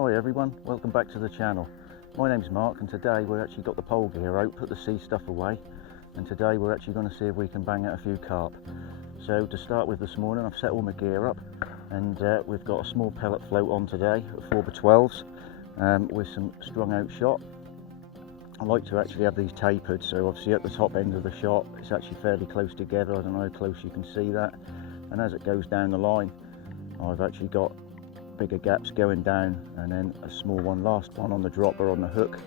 Hi everyone, welcome back to the channel. My name's Mark and today we've actually got the pole gear out, put the sea stuff away, and today we're actually going to see if we can bang out a few carp. So to start with this morning I've set all my gear up and we've got a small pellet float on today, 4x12s, with some strung out shot. I like to actually have these tapered, so obviously at the top end of the shot it's actually fairly close together. I don't know how close you can see that, and as it goes down the line I've actually got bigger gaps going down and then a small one, last one on the dropper on the hook.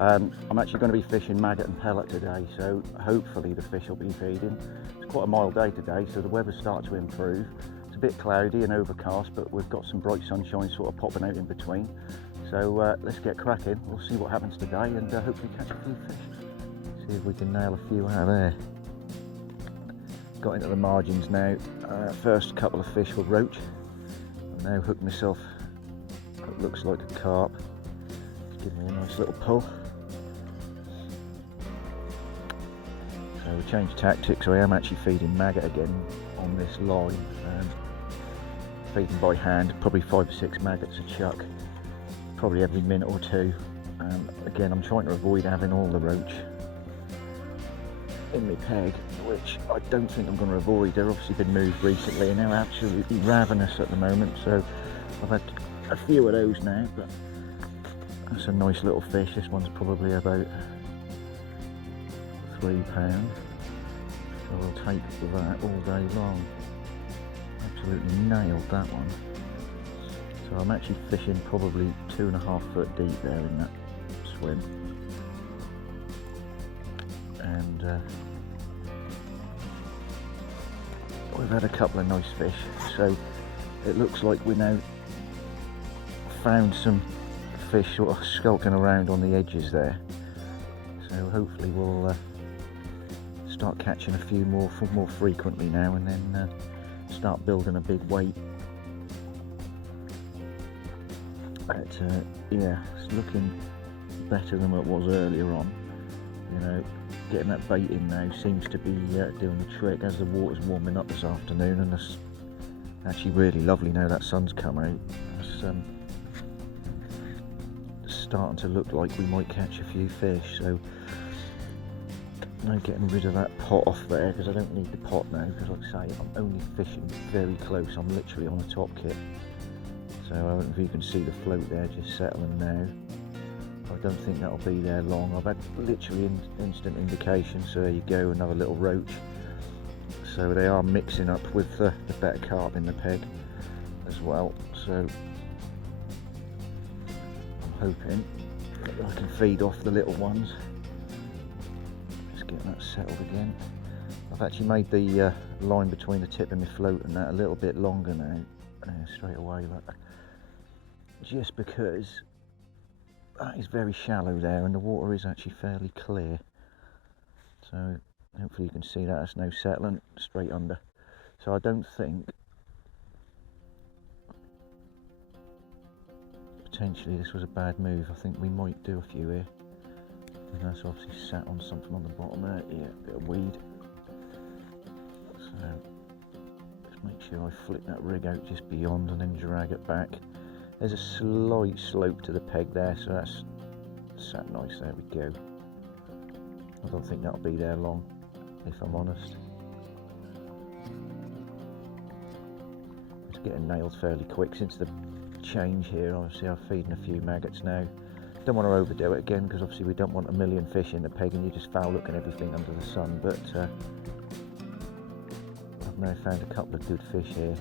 I'm actually going to be fishing maggot and pellet today, so hopefully the fish will be feeding. It's quite a mild day today, so the weather's starting to improve. It's a bit cloudy and overcast, but we've got some bright sunshine sort of popping out in between. So let's get cracking. We'll see what happens today and hopefully catch a few fish. See if we can nail a few out of there. Got into the margins now. First couple of fish were roach. I've now hooked myself what looks like a carp. It's giving me a nice little pull. So we changed tactics. I am actually feeding maggot again on this line. Feeding by hand, probably 5 or 6 maggots a chuck, probably every minute or two. Again, I'm trying to avoid having all the roach in my peg, which I don't think I'm going to avoid. They've obviously been moved recently and they're absolutely ravenous at the moment, so I've had a few of those now, but that's a nice little fish. This one's probably about £3, so we'll take that all day long. Absolutely nailed that one. So I'm actually fishing probably 2.5 foot deep there in that swim. And we've had a couple of nice fish, so it looks like we now found some fish sort of skulking around on the edges there, so hopefully we'll start catching a few more frequently now, and then start building a big weight. But yeah, it's looking better than it was earlier on. You know, getting that bait in now seems to be doing the trick as the water's warming up this afternoon, and it's actually really lovely now that sun's come out. It's starting to look like we might catch a few fish, so now getting rid of that pot off there because I don't need the pot now, because like I say, I'm only fishing very close. I'm literally on the top kit, so I don't know if you can see the float there just settling now. I don't think that'll be there long. I've had literally instant indication, so there you go, another little roach. So they are mixing up with the better carp in the peg as well, so I'm hoping that I can feed off the little ones. Just getting that settled again. I've actually made the line between the tip of my float and that a little bit longer now, straight away, but just because that is very shallow there and the water is actually fairly clear, so hopefully you can see that. It's now settling straight under, so I don't think, potentially this was a bad move. I think we might do a few here, and that's obviously sat on something on the bottom there. Yeah, a bit of weed, so just make sure I flick that rig out just beyond and then drag it back. There's a slight slope to the peg there, so that's sat nice. There we go. I don't think that'll be there long, if I'm honest. It's getting nailed fairly quick since the change here. Obviously I'm feeding a few maggots now. Don't want to overdo it again, because obviously we don't want a million fish in the peg and you just foul looking everything under the sun, but I've now found a couple of good fish here.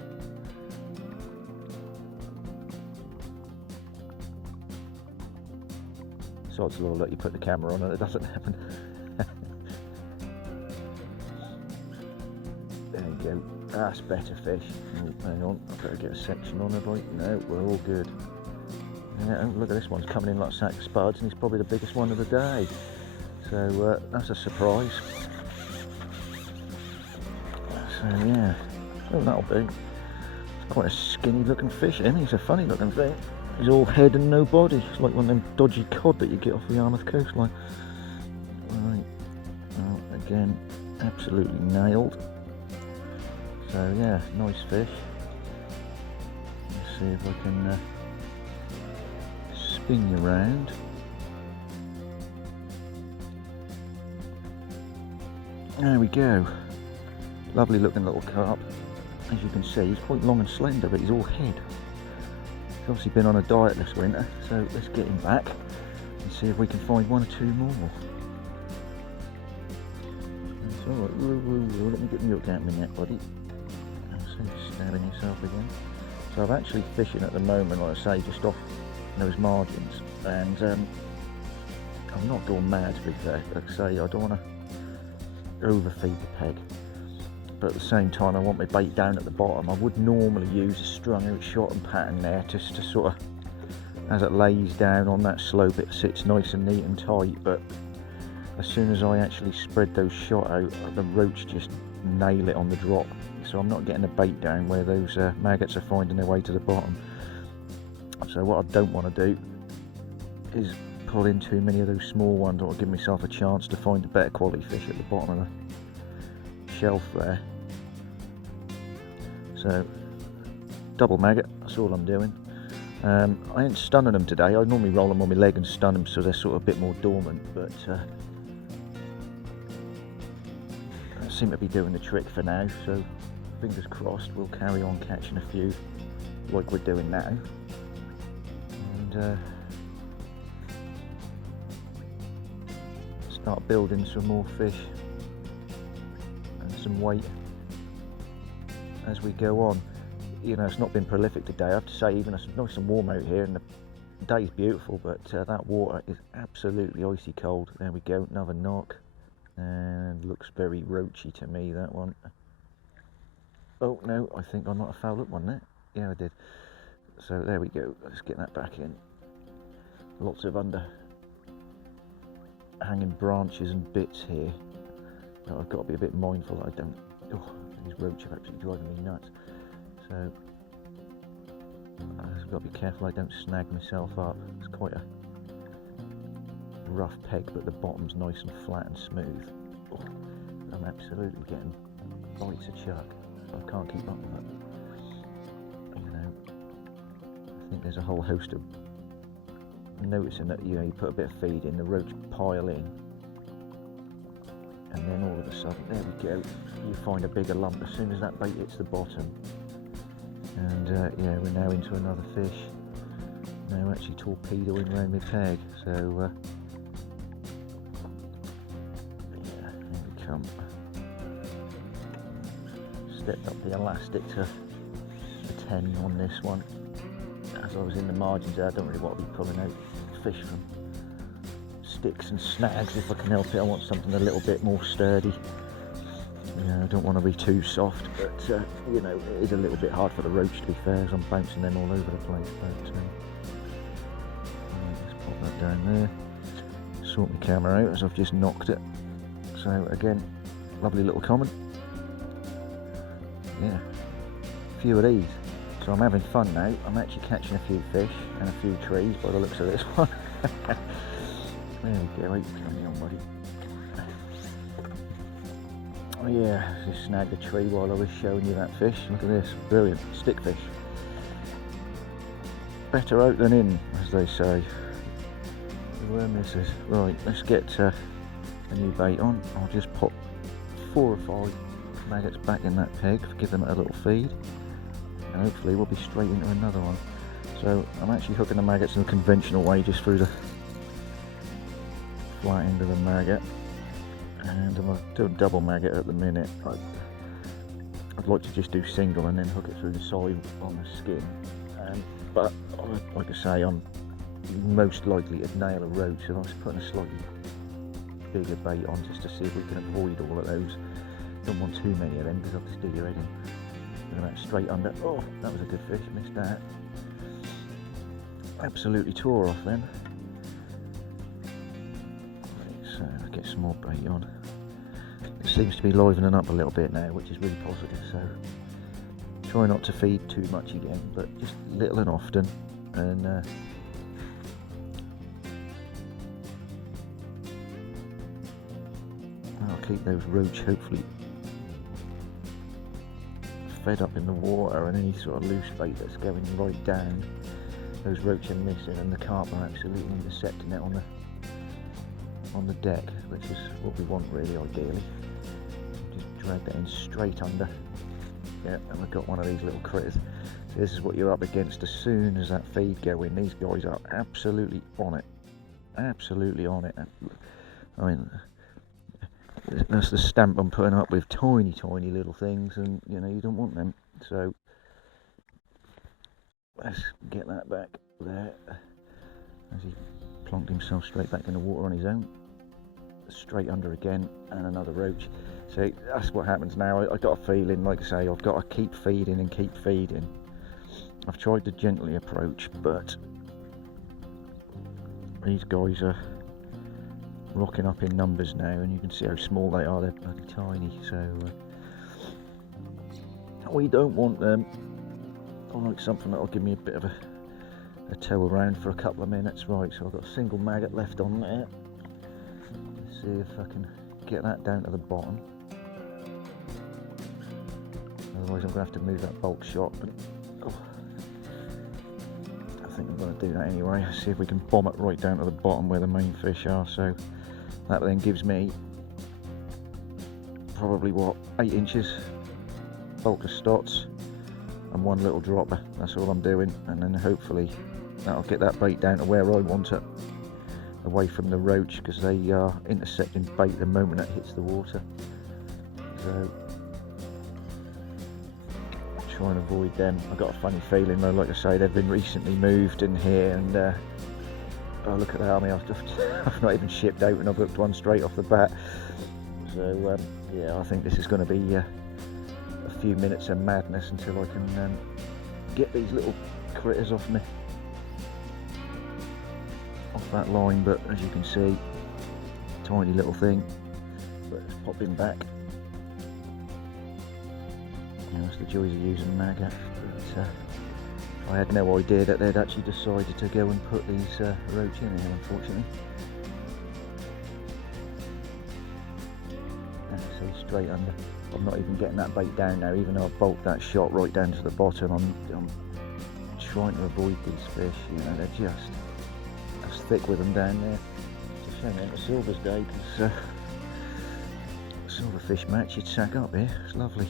Odds law, let you put the camera on and it doesn't happen. There you go, that's better fish. Oh, hang on, I better get a section on it. Right, no, we're all good. Yeah, look at this one's coming in like a sack of spuds, and he's probably the biggest one of the day, so that's a surprise. So yeah, oh, that'll be. It's quite a skinny looking fish, isn't he? He's a funny looking fish. He's all head and no body. It's like one of them dodgy cod that you get off the Yarmouth coastline. Right, well, again, absolutely nailed. So yeah, nice fish. Let's see if I can spin you round. There we go. Lovely looking little carp. As you can see, he's quite long and slender, but he's all head. He's obviously been on a diet this winter, so let's get him back and see if we can find one or two more. That's alright. Let me get the hook out of my net, buddy. So you're stabbing yourself again. So I'm actually fishing at the moment, like I say, just off those margins, and I'm not going mad, to be fair. Like I say, I don't want to overfeed the peg, but at the same time I want my bait down at the bottom. I would normally use a strung out shot and pattern there just to sort of, as it lays down on that slope, it sits nice and neat and tight, but as soon as I actually spread those shot out, the roach just nail it on the drop, so I'm not getting the bait down where those maggots are finding their way to the bottom. So what I don't want to do is pull in too many of those small ones, or give myself a chance to find a better quality fish at the bottom of the shelf there. So double maggot, that's all I'm doing. I ain't stunning them today. I normally roll them on my leg and stun them so they're sort of a bit more dormant, but I seem to be doing the trick for now, so fingers crossed we'll carry on catching a few like we're doing now, and start building some more fish and some weight as we go on. You know, it's not been prolific today, I have to say. Even it's nice and warm out here and the day's beautiful, but that water is absolutely icy cold. There we go, another knock, and looks very roachy to me, that one. Oh no, I think I might have fouled up one there. Yeah, I did. So there we go, let's get that back in. Lots of hanging branches and bits here, but I've got to be a bit mindful that I don't. Oh, these roach are actually driving me nuts. So I've got to be careful I don't snag myself up. It's quite a rough peg, but the bottom's nice and flat and smooth. Oh, I'm absolutely getting bites of chuck. I can't keep up with it. You know, I think there's a whole host of noticing that, you know, you put a bit of feed in, the roach pile in, and then all of a sudden, there we go, you find a bigger lump as soon as that bait hits the bottom. And yeah, we're now into another fish. Now actually torpedoing around my peg, so yeah, here we come. Stepped up the elastic to the 10 on this one. As I was in the margins there, I don't really want to be pulling out fish from sticks and snags if I can help it. I want something a little bit more sturdy. You know, I don't want to be too soft, but you know, it is a little bit hard for the roach, to be fair, as I'm bouncing them all over the place. But let's pop that down there. Sort my camera out as I've just knocked it. So again, lovely little comment. Yeah, a few of these. So I'm having fun now. I'm actually catching a few fish and a few trees by the looks of this one. There we go, come on, buddy. Oh yeah, just snagged a tree while I was showing you that fish. Look at this, brilliant, stickfish. Better out than in, as they say. Where misses. Right, let's get a new bait on. I'll just pop 4 or 5 maggots back in that peg, give them a little feed, and hopefully we'll be straight into another one. So I'm actually hooking the maggots in a conventional way, just through the flat end of the maggot, and I'm going to do a double maggot at the minute. I'd like to just do single and then hook it through the side on the skin, but like I say, I'm most likely to nail a roach, so I was putting a slightly bigger bait on just to see if we can avoid all of those. Don't want too many of them because I'll just do your head in. Look at that, straight under. Oh, that was a good fish, missed that. Absolutely tore off then. Let's get some more bait on. It seems to be livening up a little bit now, which is really positive, so try not to feed too much again, but just little and often, and I'll keep those roach hopefully fed up in the water, and any sort of loose bait that's going right down those roach are missing, and the carp are absolutely intercepting it on the deck, which is what we want really, ideally. Just drag that in straight under. Yeah, and we've got one of these little critters. So this is what you're up against as soon as that feed go in. These guys are absolutely on it. Absolutely on it. I mean, that's the stamp I'm putting up with, tiny little things, and you know, you don't want them. So let's get that back there, as he plonked himself straight back in the water on his own. Straight under again, and another roach. So that's what happens now. I got a feeling, like I say, I've got to keep feeding and keep feeding. I've tried to gently approach, but these guys are rocking up in numbers now, and you can see how small they are. They're bloody tiny, so we don't want them. I like something that'll give me a bit of a tow around for a couple of minutes. Right, so I've got a single maggot left on there. Let's see if I can get that down to the bottom. Otherwise I'm going to have to move that bulk shot, but I think I'm going to do that anyway. See if we can bomb it right down to the bottom where the main fish are. So that then gives me probably, what, 8 inches bulk of stots and one little dropper. That's all I'm doing, and then hopefully that'll get that bait down to where I want it, away from the roach, because they are intercepting bait the moment it hits the water. So try and avoid them. I've got a funny feeling though, like I say, they've been recently moved in here, and oh, look at that. I mean, I've not even shipped out and I've hooked one straight off the bat. So yeah, I think this is going to be a few minutes of madness until I can get these little critters off that line. But as you can see, tiny little thing, but let's pop him back. You know, that's the joys of using maggot. But I had no idea that they'd actually decided to go and put these roach in here, unfortunately. So straight under. I'm not even getting that bait down now, even though I've bulked that shot right down to the bottom. I'm trying to avoid these fish. You know, they're just as thick with them down there. It's a shame it ain't a Silver's day, because silverfish match, you'd sack up here. It's lovely.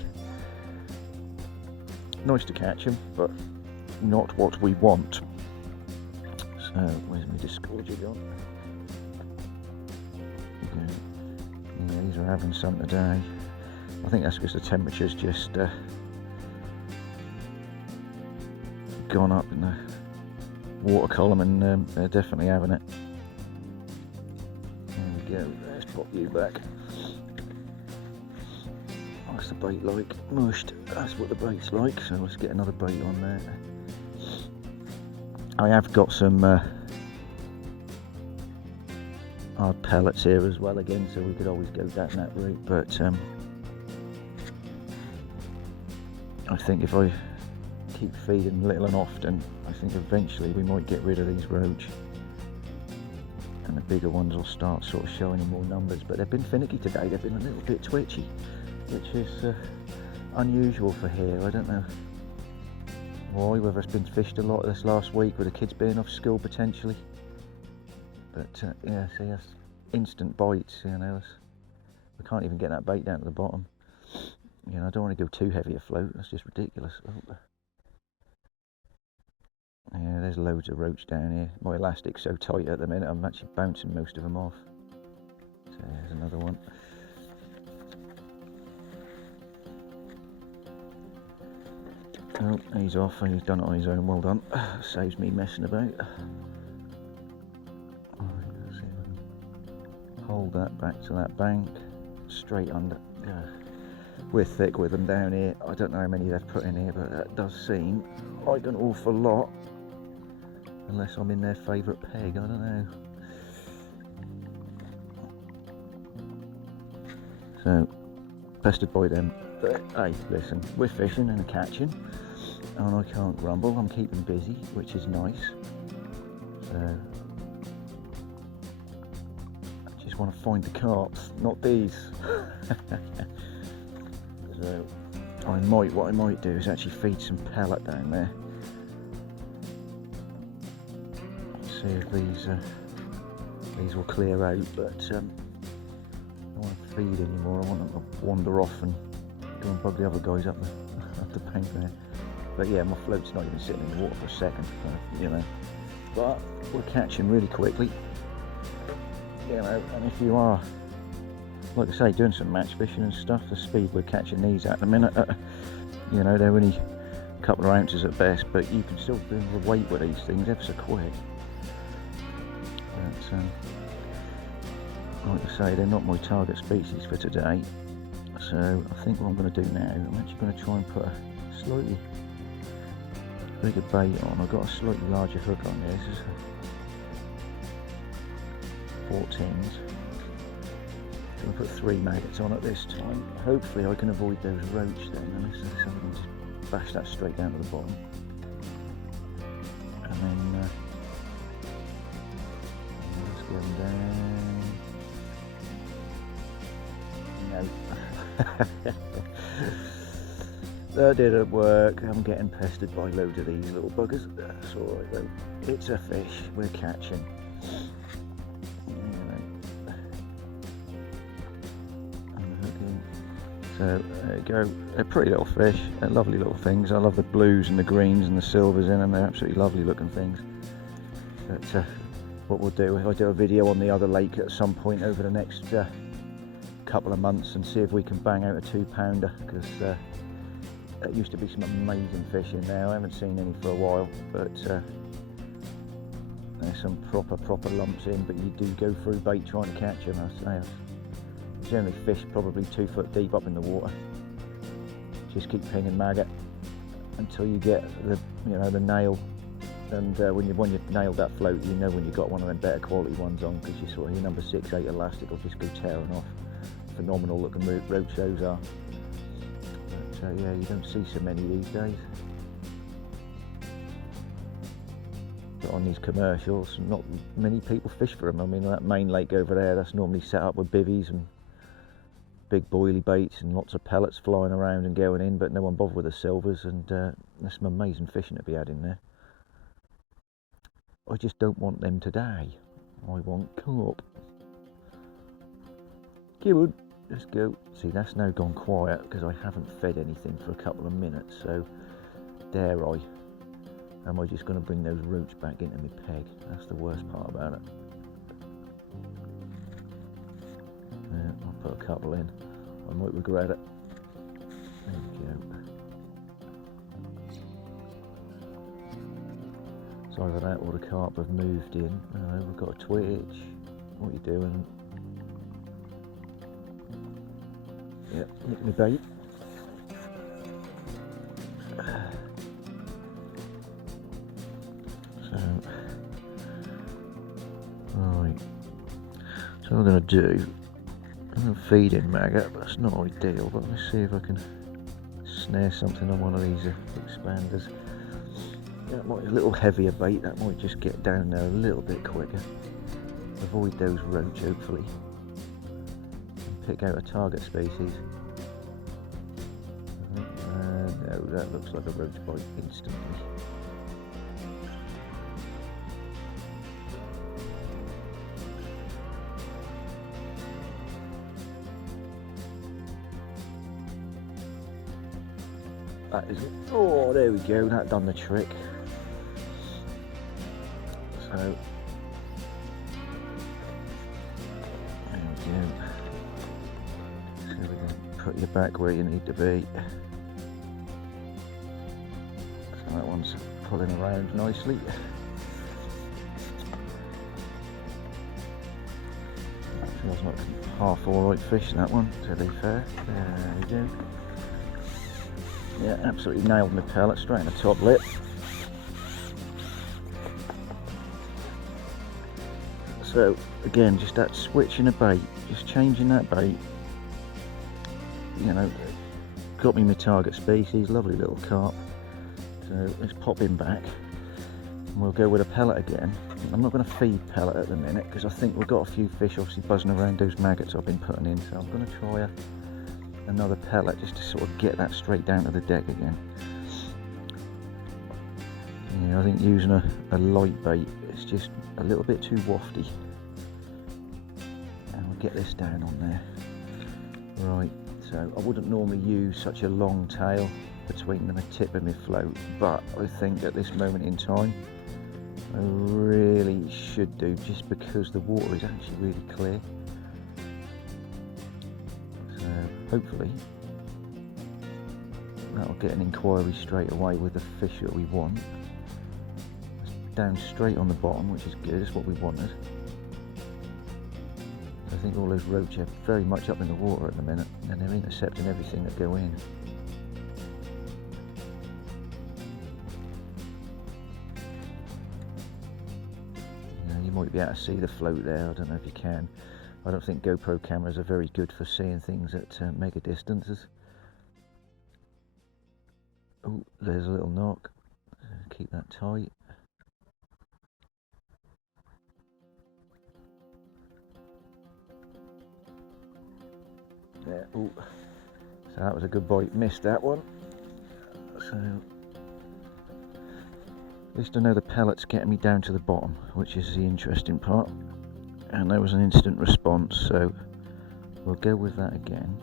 Nice to catch them, but not what we want. So where's my discordia gone? Yeah, these are having some today. I think that's because the temperature's just gone up in the water column, and they're definitely having it. There we go. Let's pop you back. What's the bait like? Mushed. That's what the bait's like. So let's get another bait on there. I have got some hard pellets here as well again, so we could always go down that route, but I think if I keep feeding little and often, I think eventually we might get rid of these roach, and the bigger ones will start sort of showing in more numbers. But they've been finicky today. They've been a little bit twitchy, which is unusual for here. I don't know why, whether it's been fished a lot this last week with the kids being off school potentially. But yeah, see, that's instant bites, you know. We can't even get that bait down to the bottom. You know, I don't want to go too heavy afloat. That's just ridiculous. Oh. Yeah, there's loads of roach down here. My elastic's so tight at the minute, I'm actually bouncing most of them off. So there's another one. Oh, he's off, and he's done it on his own. Well done. Saves me messing about. Hold that back to that bank, straight under. We're thick with them down here. I don't know how many they've put in here, but that does seem like an awful lot, unless I'm in their favourite peg. I don't know. So pestered by them, but hey, listen, we're fishing and catching, and I can't grumble. I'm keeping busy, which is nice. So want to find the carps, not these. So what I might do is actually feed some pellet down there. see if these will clear out, but I don't want to feed anymore. I want them to wander off and go and bug the other guys up the bank there. But yeah, my float's not even sitting in the water for a second, you know. But we're catching really quickly, you know. And if you are, like I say, doing some match fishing and stuff, the speed we're catching these at the minute, you know, they're only a couple of ounces at best, but you can still do the weight with these things ever so quick. But like I say, they're not my target species for today. So I think what I'm going to do now, I'm actually going to try and put a slightly bigger bait on. I've got a slightly larger hook on this. This is a 14s. I'm going to put 3 maggots on at this time. Hopefully I can avoid those roach then, and this is something just bash that straight down to the bottom. And then let's get them down. No. That didn't work. I'm getting pestered by loads of these little buggers. That's alright though. It's a fish we're catching. So there you go. They're pretty little fish. They're lovely little things. I love the blues and the greens and the silvers in them. They're absolutely lovely looking things. But what we'll do, if I do a video on the other lake at some point over the next couple of months and see if we can bang out a 2-pounder, because there used to be some amazing fish in there. I haven't seen any for a while, but there's some proper lumps in, but you do go through bait trying to catch them. I say, generally fish probably 2 foot deep up in the water. Just keep pinging maggot until you get the the nail, and when you've nailed that float, you know when you've got one of them better quality ones on, because you sort of your number 6/8 elastic will just go tearing off. Phenomenal looking roach shows are. But yeah, you don't see so many these days. But on these commercials, not many people fish for them. I mean, that main lake over there, that's normally set up with bivvies and big boilie baits and lots of pellets flying around and going in, but no one bothered with the silvers, and there's some amazing fishing to be had in there. I just don't want them today. I want carp. Come on, let's go. See, that's now gone quiet because I haven't fed anything for a couple of minutes, so dare I? Am I just going to bring those roach back into my peg? That's the worst part about it. Yeah, I'll put a couple in. I might regret it. There we go. It's either that or the carp have moved in. We've got a twitch. What are you doing? Yep, nick me bait. So, right. So what I'm going to do, I'm going to feed in maggot, but that's not ideal, but let's see if I can snare something on one of these expanders. That might be a little heavier bait, that might just get down there a little bit quicker. Avoid those roach, hopefully. And pick out a target species. No, that looks like a roach bite instantly. That is it. Oh, there we go, that done the trick. So there we go. So we're going to put you back where you need to be. So that one's pulling around nicely. That feels like half alright fish, that one, to be fair. There we go. Yeah, absolutely nailed my pellet straight in the top lip. So again, just that switching a bait, just changing that bait. You know, got me my target species, lovely little carp. So let's pop him back, and we'll go with a pellet again. I'm not going to feed pellet at the minute because I think we've got a few fish obviously buzzing around those maggots I've been putting in. So I'm going to try another pellet just to sort of get that straight down to the deck again. Yeah, I think using a light bait is just a little bit too wafty. And we'll get this down on there. Right, so I wouldn't normally use such a long tail between the tip of my float, but I think at this moment in time I really should do, just because the water is actually really clear. So hopefully that'll get an inquiry straight away with the fish that we want. It's down straight on the bottom, which is good, it's what we wanted. I think all those roach are very much up in the water at the minute, and they're intercepting everything that go in. You might be able to see the float there, I don't know if you can. I don't think GoPro cameras are very good for seeing things at mega distances. Oh, there's a little knock. Keep that tight. There. Oh, so that was a good bite. Missed that one. So at least I know the pellet's getting me down to the bottom, which is the interesting part. And there was an instant response, so we'll go with that again.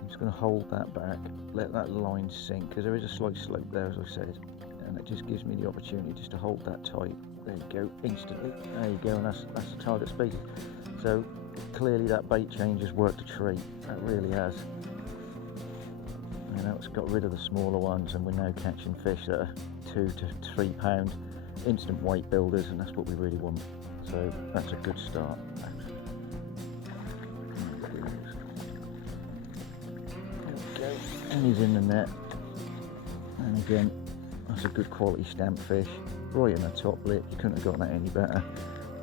I'm just going to hold that back, let that line sink, because there is a slight slope there, as I said, and it just gives me the opportunity just to hold that tight. There you go, instantly. There you go, and that's the target speed. So clearly that bait change has worked a treat. That really has. You know, it's got rid of the smaller ones, and we're now catching fish that are 2 to 3 pound instant weight builders, and that's what we really want. So that's a good start. There we go. And he's in the net. And again, that's a good quality stamp fish. Right in the top lip. You couldn't have gotten that any better.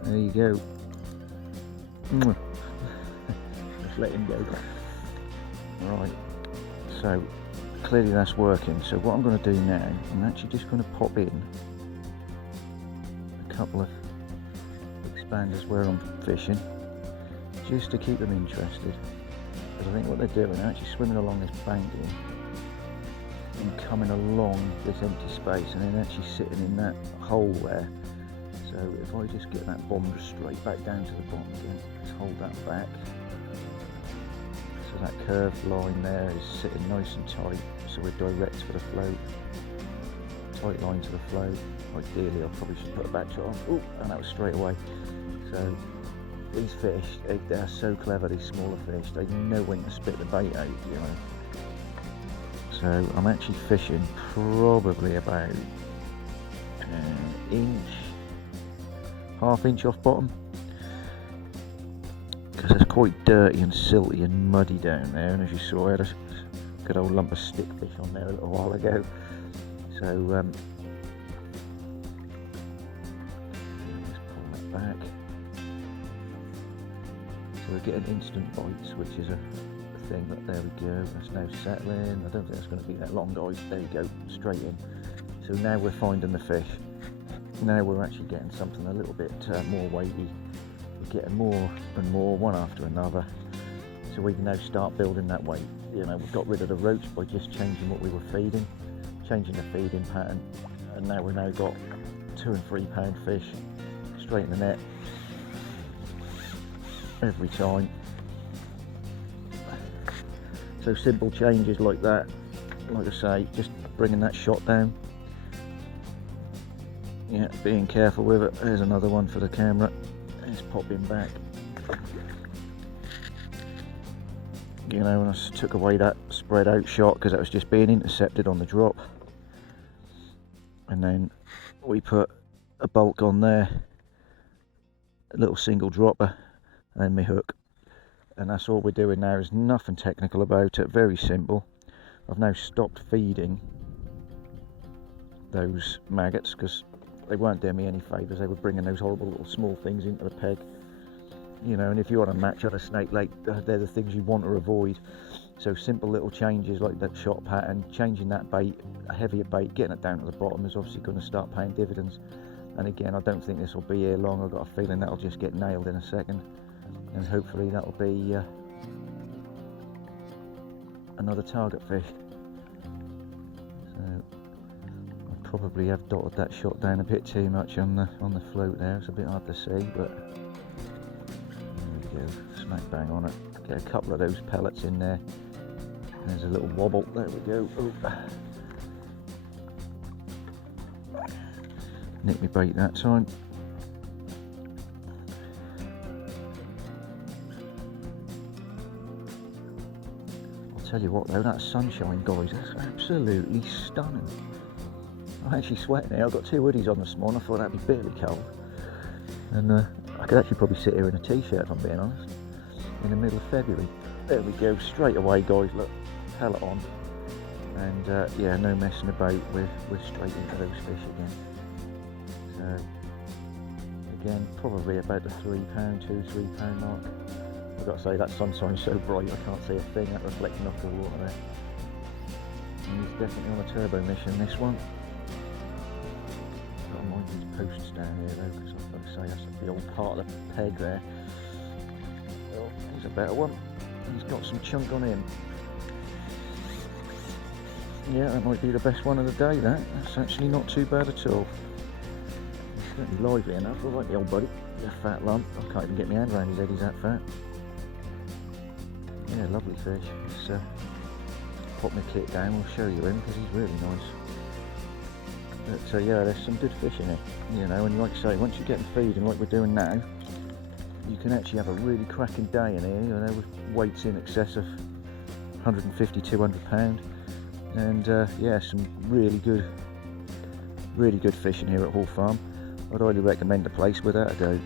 There you go. Just let him go. Right, so clearly that's working. So what I'm going to do now, I'm actually just going to pop in a couple of expanders where I'm fishing, just to keep them interested. Because I think what they're doing, they're actually swimming along this bank here and coming along this empty space, and then actually sitting in that hole there. So if I just get that bomb straight back down to the bottom again, let's hold that back. So that curved line there is sitting nice and tight, so we're direct for the float. Tight line to the float. Ideally I probably should put a back shot on. Oh, and that was straight away. So these fish, they're so clever, these smaller fish, they know when to spit the bait out, you know. So I'm actually fishing probably about an inch, half inch off bottom, because it's quite dirty and silty and muddy down there, and as you saw I had a good old lump of stickfish on there a little while ago. So just pull that back. So we're getting instant bites, which is a thing. But there we go, that's now settling. I don't think it's going to be that long, guys. There you go, straight in. So now we're finding the fish. Now we're actually getting something a little bit more weighty. We're getting more and more, one after another. So we can now start building that weight. You know, we've got rid of the roach by just changing what we were feeding, changing the feeding pattern, and now we've now got 2 and 3 pound fish straight in the net every time. So simple changes like that, like I say, just bringing that shot down. Yeah, being careful with it. There's another one for the camera. It's popping back. You know, and I took away that spread out shot because that was just being intercepted on the drop. And then we put a bulk on there, a little single dropper, and then my hook. And that's all we're doing now. There's nothing technical about it, very simple. I've now stopped feeding those maggots because they weren't doing me any favours. They were bringing those horrible little small things into the peg. You know, and if you want to match on a snake lake, they're the things you want to avoid. So simple little changes like that shot pattern, changing that bait, a heavier bait, getting it down to the bottom is obviously going to start paying dividends. And again, I don't think this will be here long. I've got a feeling that'll just get nailed in a second. and hopefully that'll be another target fish. So I probably have dotted that shot down a bit too much on the float there. It's a bit hard to see, but there we go, smack bang on it. Get a couple of those pellets in there. There's a little wobble. There we go. Oh. Nick me bait that time. I'll tell you what though, that sunshine, guys, that's absolutely stunning. I'm actually sweating here. I've got 2 hoodies on this morning. I thought that'd be bitterly cold. And I could actually probably sit here in a t-shirt if I'm being honest. In the middle of February. There we go, straight away guys, look, pellet on. And yeah, no messing about, we're straight into those fish again. So, again, probably about the £3, £2-3 mark. I've got to say, that sunshine's so bright I can't see a thing, that reflecting off the water there. And he's definitely on a turbo mission, this one. Got to mind these posts down here though, because I've got to say, that's the old part of the peg there. Well, here's a better one. He's got some chunk on him. Yeah, that might be the best one of the day, that. That's actually not too bad at all. Certainly lively enough, I like the old buddy. He's a fat lump. I can't even get my hand around his head, he's that fat. Yeah, lovely fish. Let's pop my kit down, we'll show you him because he's really nice. But yeah, there's some good fish in it. You know, and like I say, once you get them feeding like we're doing now, you can actually have a really cracking day in here, you know, with weights in excess of 150, 200 pound. And yeah, some really good fishing here at Hall Farm. I'd highly recommend the place without a doubt.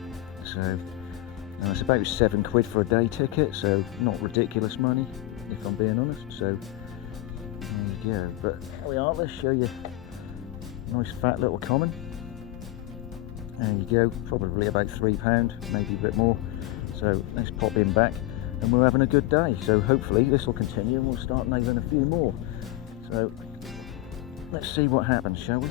So it's about £7 for a day ticket, so not ridiculous money if I'm being honest. So there you go. But there we are, let's show you a nice fat little common. There you go, probably about £3, maybe a bit more. So let's pop him back and we're having a good day. So hopefully this will continue and we'll start nailing a few more. So let's see what happens, shall we?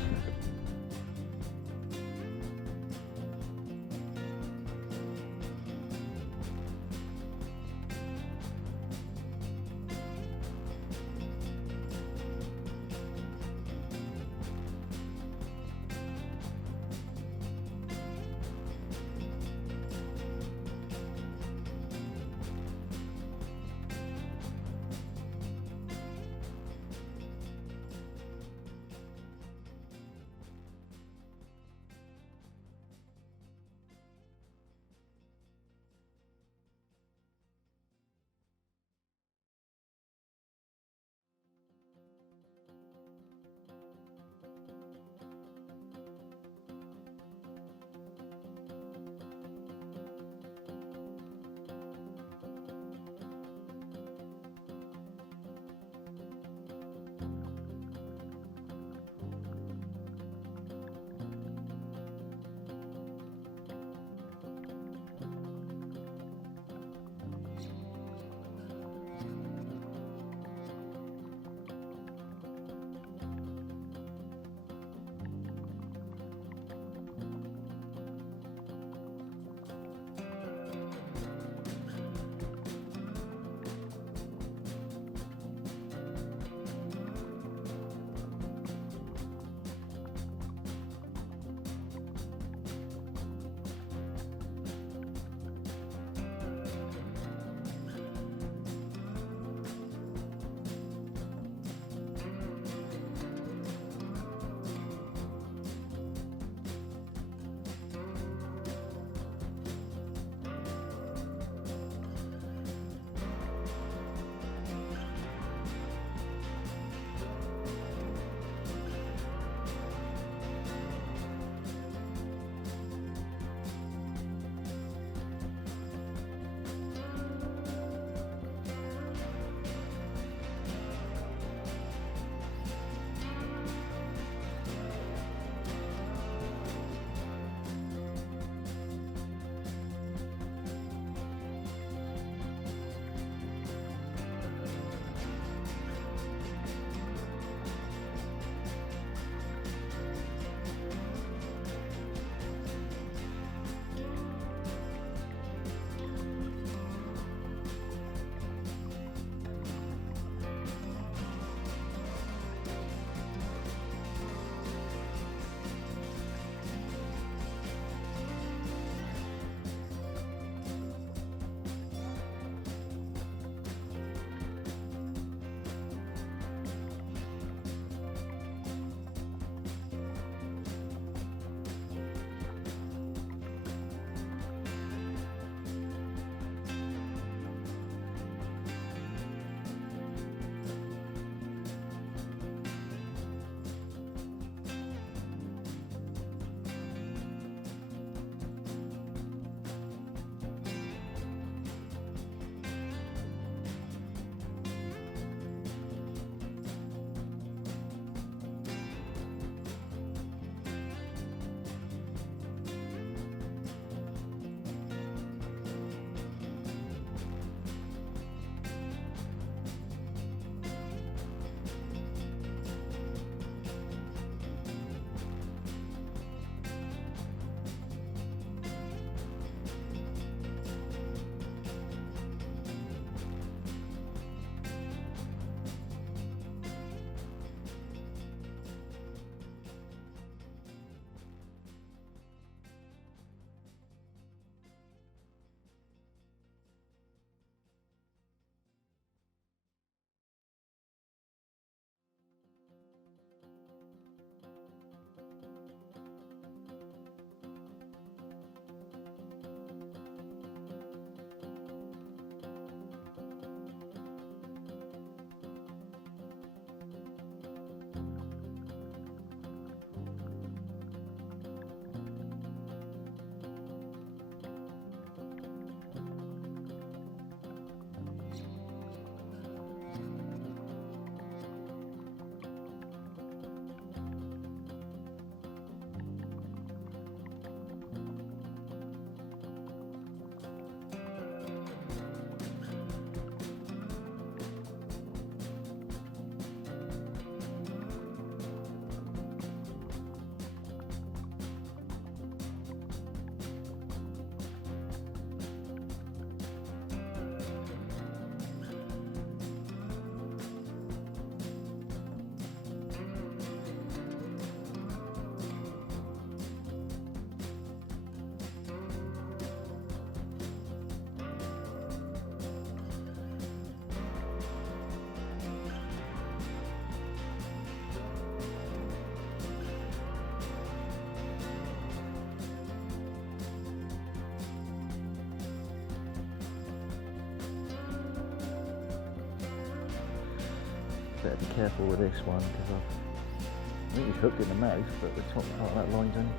better be careful with this one because I think he's hooked in the mouth, but the top part of that line's only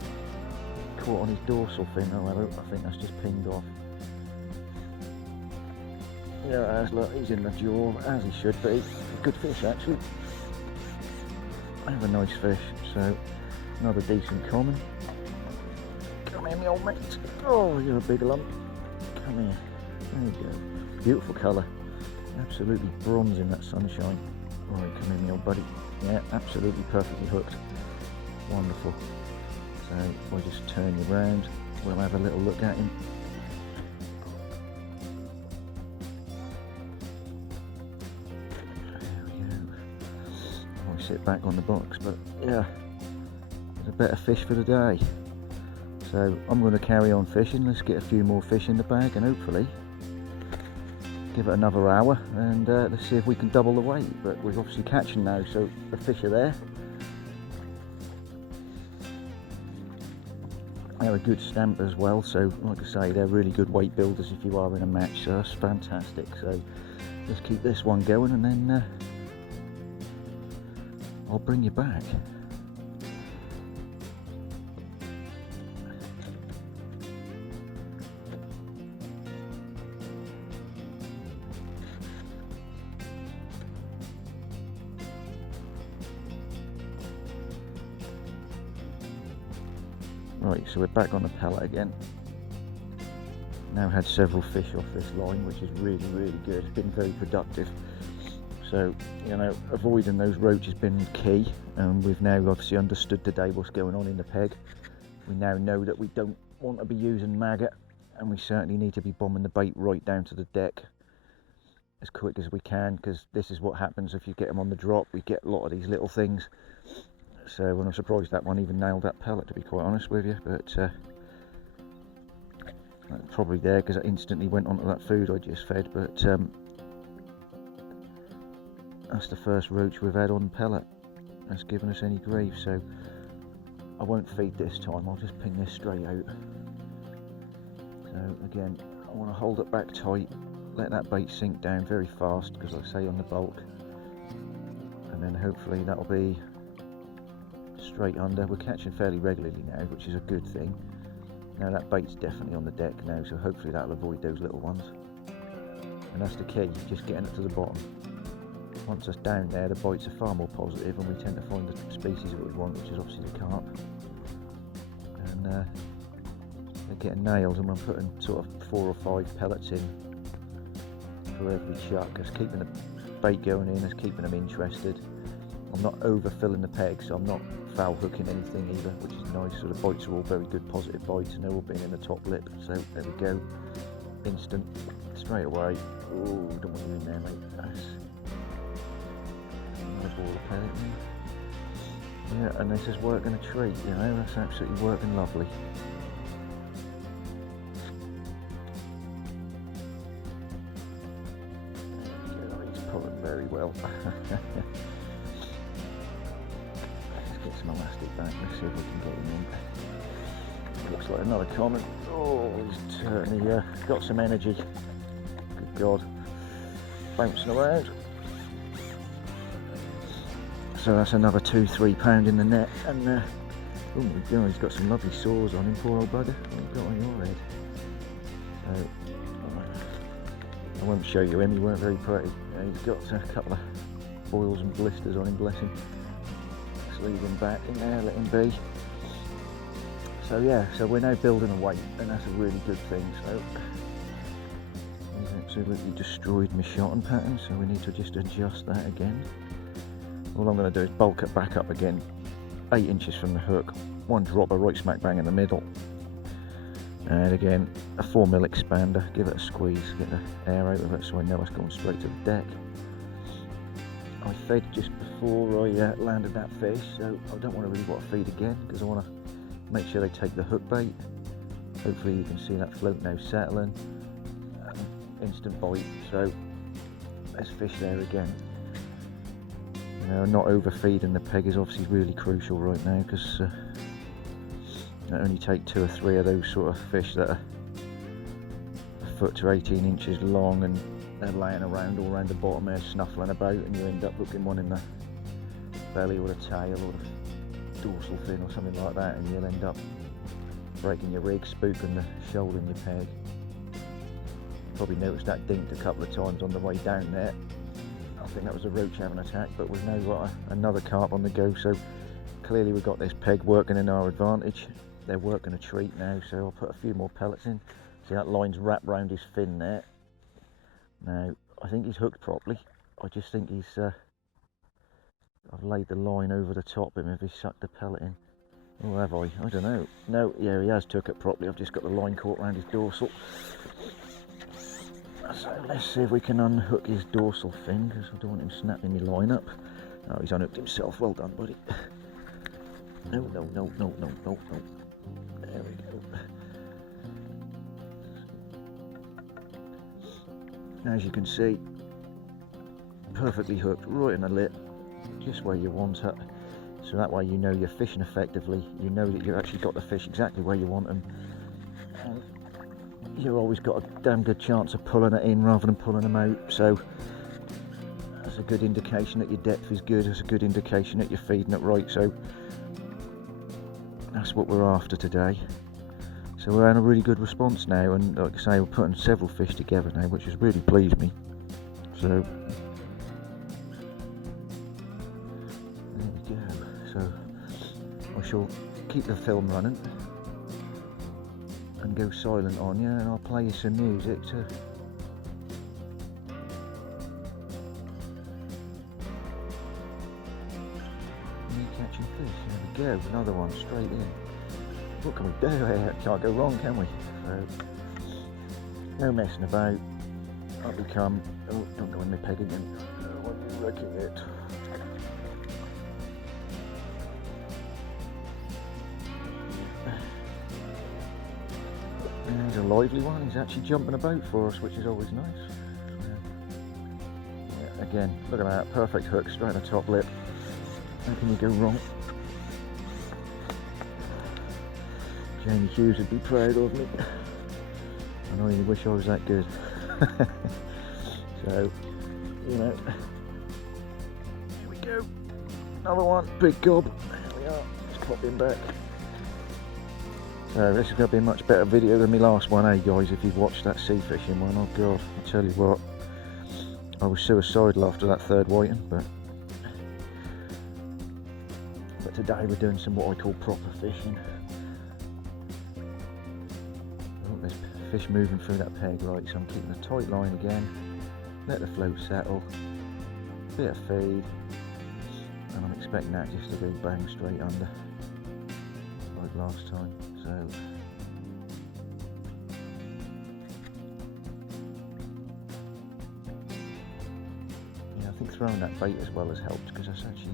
caught on his dorsal fin. However, I think that's just pinged off. Yeah, look, he's in the jaw as he should be. Good fish actually. I have a nice fish, so another decent common. Come here, me old mate. Oh, you're a big lump. Come here. There you go. Beautiful colour. Absolutely bronze in that sunshine. Right, come here, me old buddy. Yeah, absolutely perfectly hooked. Wonderful. So we'll just turn you round. We'll have a little look at him. There we go. I'll sit back on the box, but yeah, there's a better fish for the day. So I'm going to carry on fishing. Let's get a few more fish in the bag and hopefully give it another hour and let's see if we can double the weight. But we're obviously catching now, so the fish are there. They're a good stamp as well, so like I say, they're really good weight builders if you are in a match, so that's fantastic. So let's keep this one going and then I'll bring you back. Right, so we're back on the pellet again. Now had several fish off this line, which is really, really good. It's been very productive. So, you know, avoiding those roach has been key. And we've now obviously understood today what's going on in the peg. We now know that we don't want to be using maggot, and we certainly need to be bombing the bait right down to the deck as quick as we can, because this is what happens if you get them on the drop. We get a lot of these little things. So I'm surprised that one even nailed that pellet, to be quite honest with you, but probably there because I instantly went onto that food I just fed. But that's the first roach we've had on pellet that's given us any grief, so I won't feed this time. I'll just ping this straight out. So again, I want to hold it back tight, let that bait sink down very fast, because like I say, on the bulk, and then hopefully that'll be straight under. We're catching fairly regularly now, which is a good thing. Now that bait's definitely on the deck now, so hopefully that'll avoid those little ones. And that's the key, just getting it to the bottom. Once it's down there, the bites are far more positive, and we tend to find the species that we want, which is obviously the carp. And they're getting nailed, and we're putting sort of 4 or 5 pellets in for every chuck. It's keeping the bait going in, it's keeping them interested. I'm not overfilling the peg, so I'm not foul hooking anything either, which is nice. So the bites are all very good positive bites, and they're all being in the top lip. So there we go, instant, straight away. Oh, don't want you in there, mate. That's another ball of pellet. Yeah, and this is working a treat, you know, that's absolutely working lovely. He's pulling very well. Get some elastic back, let's see if we can get him in. Looks like another common. Oh, he's certainly got some energy. Good God. Bouncing around. So that's another 2-3 pound in the net, and oh my God, he's got some lovely sores on him, poor old bugger. What have you got on your head? So, I won't show you him, he weren't very pretty. He's got a couple of boils and blisters on him, bless him. Leave him back in there, let him be. So yeah, so we're now building a weight, and that's a really good thing. So he's absolutely destroyed my shotting pattern, so we need to just adjust that again. All I'm going to do is bulk it back up again, 8 inches from the hook, one dropper right smack bang in the middle, and again a 4mm expander. Give it a squeeze, get the air out of it, so I know it's going straight to the deck. I fed just before I landed that fish, so I don't want to really feed again, because I want to make sure they take the hook bait. Hopefully you can see that float now settling. Instant bite, so there's fish there again. You know, not overfeeding the peg is obviously really crucial right now, because I only take 2 or 3 of those sort of fish that are a foot to 18 inches long and they're laying around all around the bottom there, snuffling about, and you end up hooking one in the belly or the tail or the dorsal fin or something like that, and you'll end up breaking your rig, spooking the shoulder in your peg. Probably noticed that dinked a couple of times on the way down there. I think that was a roach having an attack, but we've now got another carp on the go, so clearly we've got this peg working in our advantage. They're working a treat now, so I'll put a few more pellets in. See, that line's wrapped round his fin there. Now, I think he's hooked properly. I just think he's I've laid the line over the top of him if he sucked the pellet in. Or have I? I don't know. No, yeah, he has took it properly. I've just got the line caught around his dorsal. So let's see if we can unhook his dorsal fin, because I don't want him snapping my line up. Oh, he's unhooked himself. Well done, buddy. No, no, no, no, no, no, no. There we go. As you can see, perfectly hooked right in the lip, just where you want it. So that way you know you're fishing effectively. You know that you've actually got the fish exactly where you want them. And you've always got a damn good chance of pulling it in rather than pulling them out. So that's a good indication that your depth is good. It's a good indication that you're feeding it right. So that's what we're after today. So we're having a really good response now, and like I say, we're putting several fish together now, which has really pleased me. So there we go. So I shall keep the film running and go silent on you, and I'll play you some music too. Catching fish, there we go, another one straight in. What can we do here? Can't go wrong, can we? So, no messing about. Up we come. Oh, don't go in my peg again. Oh, I'm wrecking it. There's a lively one. He's actually jumping about for us, which is always nice. Yeah, again, look at that. Perfect hook, straight on the top lip. How can you go wrong? Jamie Hughes would be proud of me. I know you wish I was that good. So, you know. Here we go. Another one. Big gob. There we are. Let's pop him back. So this is going to be a much better video than my last one, eh guys, if you've watched that sea fishing one. Oh god, I tell you what. I was suicidal after that third whiting, but today we're doing some what I call proper fishing. Oh, there's fish moving through that peg right, so I'm keeping a tight line again. Let the float settle. Bit of feed. And I'm expecting that just to go bang straight under. Like last time. So I think throwing that bait as well has helped, because that's actually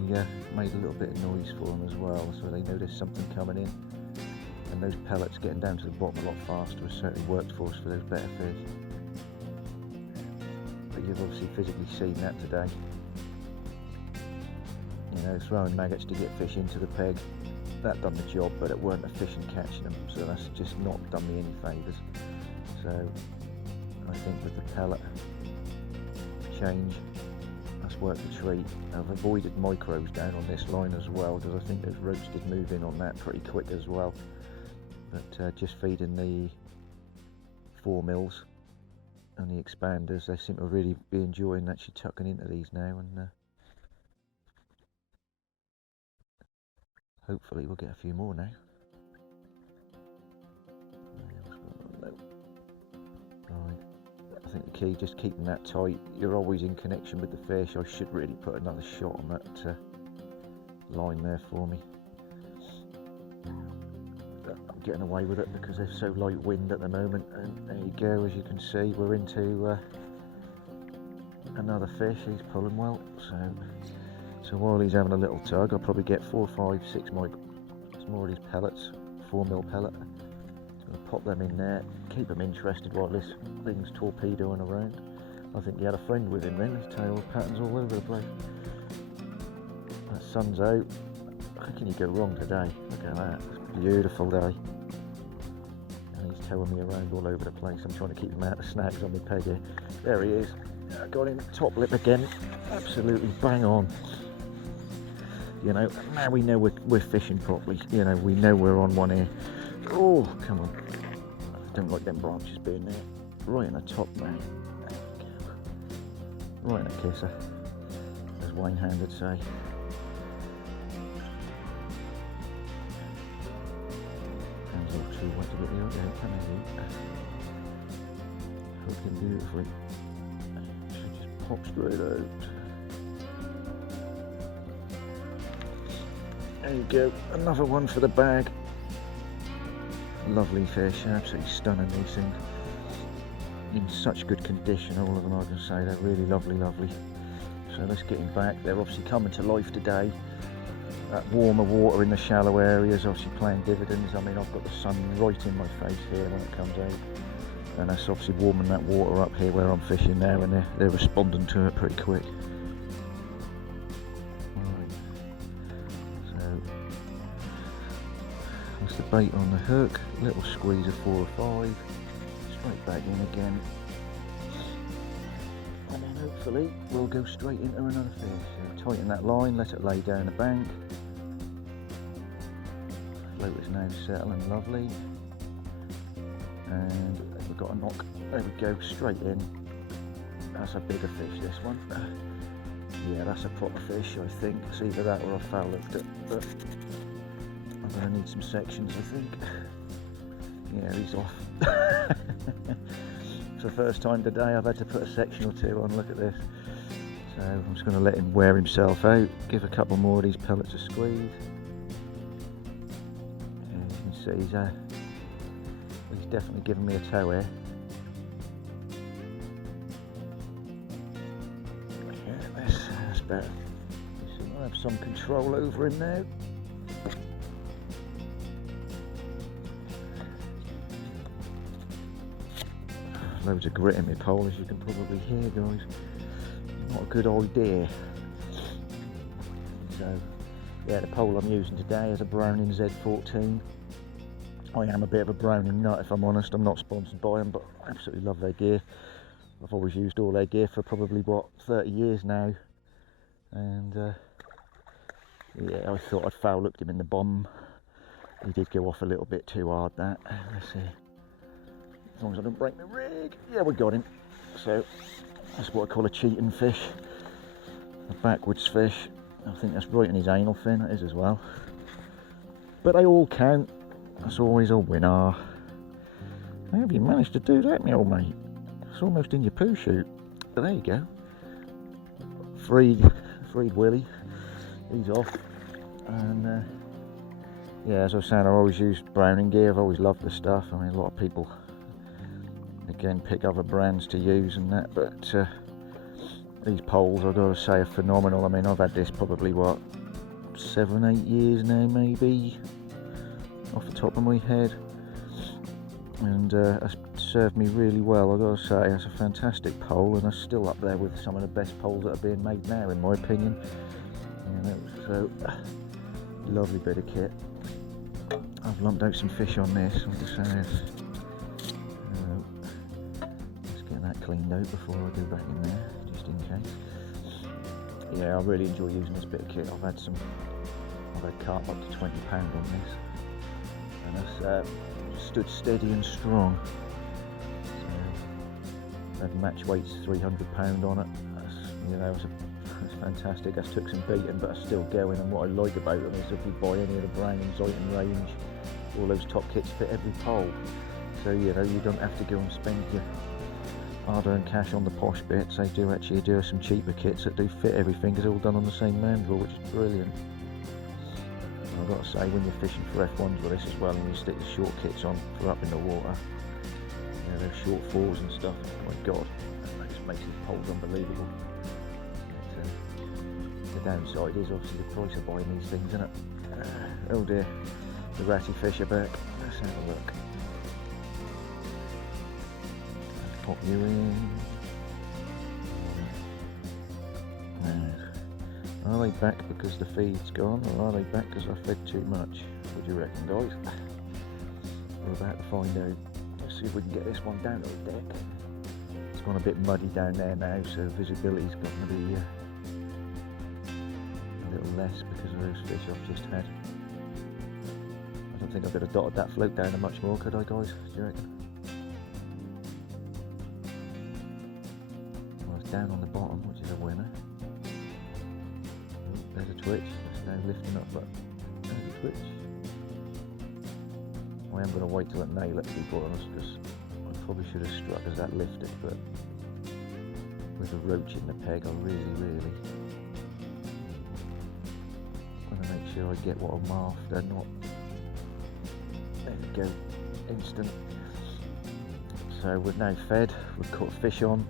made a little bit of noise for them as well, so they know there's something coming in, and those pellets getting down to the bottom a lot faster has certainly worked for us for those better fish. But you've obviously physically seen that today. You know, throwing maggots to get fish into the peg, that done the job, but it weren't efficient catching them, so that's just not done me any favours. So I think with the pellet change, worked a treat. I've avoided micros down on this line as well, because I think those roach did move in on that pretty quick as well. But just feeding the 4 mils and the expanders, they seem to really be enjoying actually tucking into these now, and hopefully we'll get a few more now. Right. I think the key, just keeping that tight. You're always in connection with the fish. I should really put another shot on that line there for me. But I'm getting away with it because there's so light wind at the moment. And there you go, as you can see, we're into another fish. He's pulling well. So while he's having a little tug, I'll probably get 4, 5, 6 more of these pellets, 4 mil pellet. Pop them in there, keep them interested while this thing's torpedoing around. I think he had a friend with him then, his tail patterns all over the place. That sun's out. How can you go wrong today? Look at that, it's a beautiful day. And he's towing me around all over the place. I'm trying to keep him out of snags on my peg here. There he is. Got him top lip again, absolutely bang on. You know, now we know we're fishing properly. You know, we know we're on one here. Oh, come on. I don't like them branches being there. Right in the top, man. There we go. Right in a kisser, as Wayne Hand would say. Hands off too wet to get the hook out, can I? Hooking beautifully. Should just pop straight out. There you go, another one for the bag. Lovely fish, absolutely stunning, these things. In such good condition, all of them, I can say. They're really lovely. So let's get him back. They're obviously coming to life today. That warmer water in the shallow areas obviously playing dividends. I mean, I've got the sun right in my face here when it comes out. And that's obviously warming that water up here where I'm fishing now, and they're responding to it pretty quick. That's the bait on the hook, little squeeze of 4 or 5, straight back in again, and then hopefully we'll go straight into another fish. So tighten that line, let it lay down the bank. Float is now settling lovely, and we've got a knock, there we go, straight in. That's a bigger fish, this one. Yeah, that's a proper fish, I think. It's either that or a foul looked at, but I'm going to need some sections, I think. Yeah, he's off. It's the first time today I've had to put a section or two on. Look at this. So I'm just going to let him wear himself out. Give a couple more of these pellets a squeeze. And you can see he's definitely giving me a toe here. Yeah, that's better. So I have some control over him now. Loads of grit in my pole, as you can probably hear, guys. Not a good idea. So, yeah, the pole I'm using today is a Browning Z14. I am a bit of a Browning nut, if I'm honest. I'm not sponsored by them, but I absolutely love their gear. I've always used all their gear for probably, 30 years now. And, yeah, I thought I'd foul looked him in the bum. He did go off a little bit too hard, that. Let's see. As long as I don't break the rig. Yeah, we got him. So that's what I call a cheating fish, a backwards fish. I think that's right in his anal fin, it is as well. But they all count. That's always a winner. How have you managed to do that, my old mate? It's almost in your poo chute. But there you go. Freed Willie. He's off. And yeah, as I was saying, I've always used Browning gear. I've always loved the stuff. I mean, a lot of people again pick other brands to use and that, but these poles, I've got to say, are phenomenal. I mean, I've had this probably 7-8 years now, maybe, off the top of my head, and it's served me really well. I've got to say, it's a fantastic pole, and it's still up there with some of the best poles that are being made now, in my opinion. You know, so lovely bit of kit. I've lumped out some fish on this. I'm just saying this. That cleaned out before I go back in there, just in case. Yeah, I really enjoy using this bit of kit. I've had carp up to £20 on this, and it's stood steady and strong. So, the match weight's £300 on it. It's fantastic. That took some beating, but it's still going. And what I like about them is if you buy any of the Browning Zoyton range, all those top kits fit every pole. So you don't have to go and spend your hard-earned cash on the posh bits. They do actually do some cheaper kits that do fit everything, because it's all done on the same mandrel, which is brilliant. And I've got to say, when you're fishing for F1s with this as well, and you stick the short kits on for up in the water, those short fours and stuff, oh my god, that just makes these poles unbelievable. But, the downside is obviously the price of buying these things, isn't it? Oh dear, the ratty fish are back. Let's have a look. Pop you in. Are they back because the feed's gone, or are they back because I fed too much? What do you reckon, guys? We're about to find out. Let's see if we can get this one down to the deck. It's gone a bit muddy down there now, so visibility's going to be a little less because of those fish I've just had. I don't think I could have dotted that float down much more, could I, guys? Do you reckon? Well, it's down on the bottom, which is a winner. Oh, there's a twitch. It's now lifting up, but there's a twitch. I am going to wait till I nail it, to be quite honest, because I probably should have struck as that lifted, but with a roach in the peg, I really want to make sure I get what I'm after, not, there we go, instant. So we're now fed, we've caught fish on,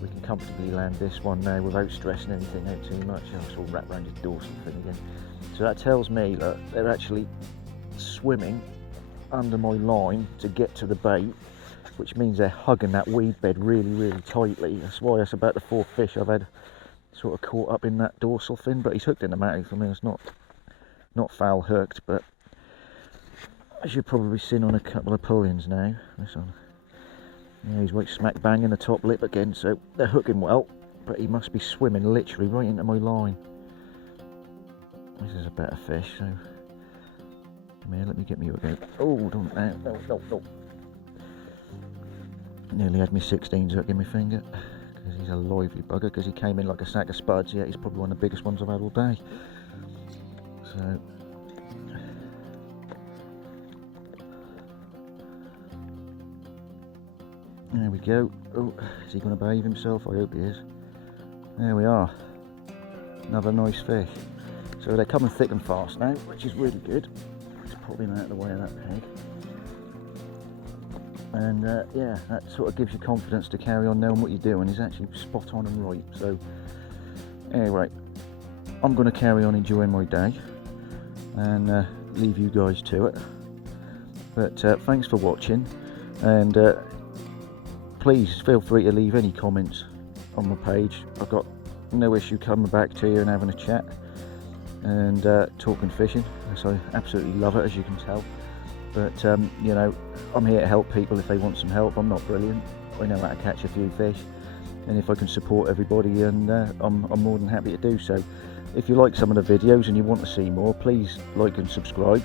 we can comfortably land this one now without stressing anything out too much. It's all wrapped around his dorsal fin again. So that tells me that they're actually swimming under my line to get to the bait, which means they're hugging that weed bed really tightly. That's why it's about the 4th fish I've had sort of caught up in that dorsal fin, but he's hooked in the mouth. I mean, it's not foul hooked, but as you've probably seen on a couple of pull-ins now. This one, yeah, he's right smack bang in the top lip again, so they're hooking well, but he must be swimming literally right into my line. This is a better fish, so come here, let me get me again. Oh, don't now, no. Nearly had me 16s hook in my finger, because he's a lively bugger, because he came in like a sack of spuds. Yeah, he's probably one of the biggest ones I've had all day. So there we go. Oh, is he going to behave himself? I hope he is. There we are. Another nice fish. So they're coming thick and fast now, which is really good. Let's pop him out of the way of that peg. And yeah, that sort of gives you confidence to carry on knowing what you're doing. Is actually spot on and right. So anyway, I'm going to carry on enjoying my day and leave you guys to it. But thanks for watching, and please feel free to leave any comments on my page. I've got no issue coming back to you and having a chat and talking fishing. So I absolutely love it, as you can tell. But you know, I'm here to help people if they want some help. I'm not brilliant. I know how to catch a few fish, and if I can support everybody, and I'm more than happy to do so. If you like some of the videos and you want to see more, please like and subscribe,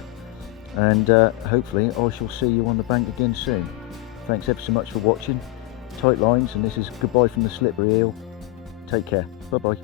and hopefully I shall see you on the bank again soon. Thanks ever so much for watching. Tight lines, and this is goodbye from the slippery eel. Take care. Bye bye.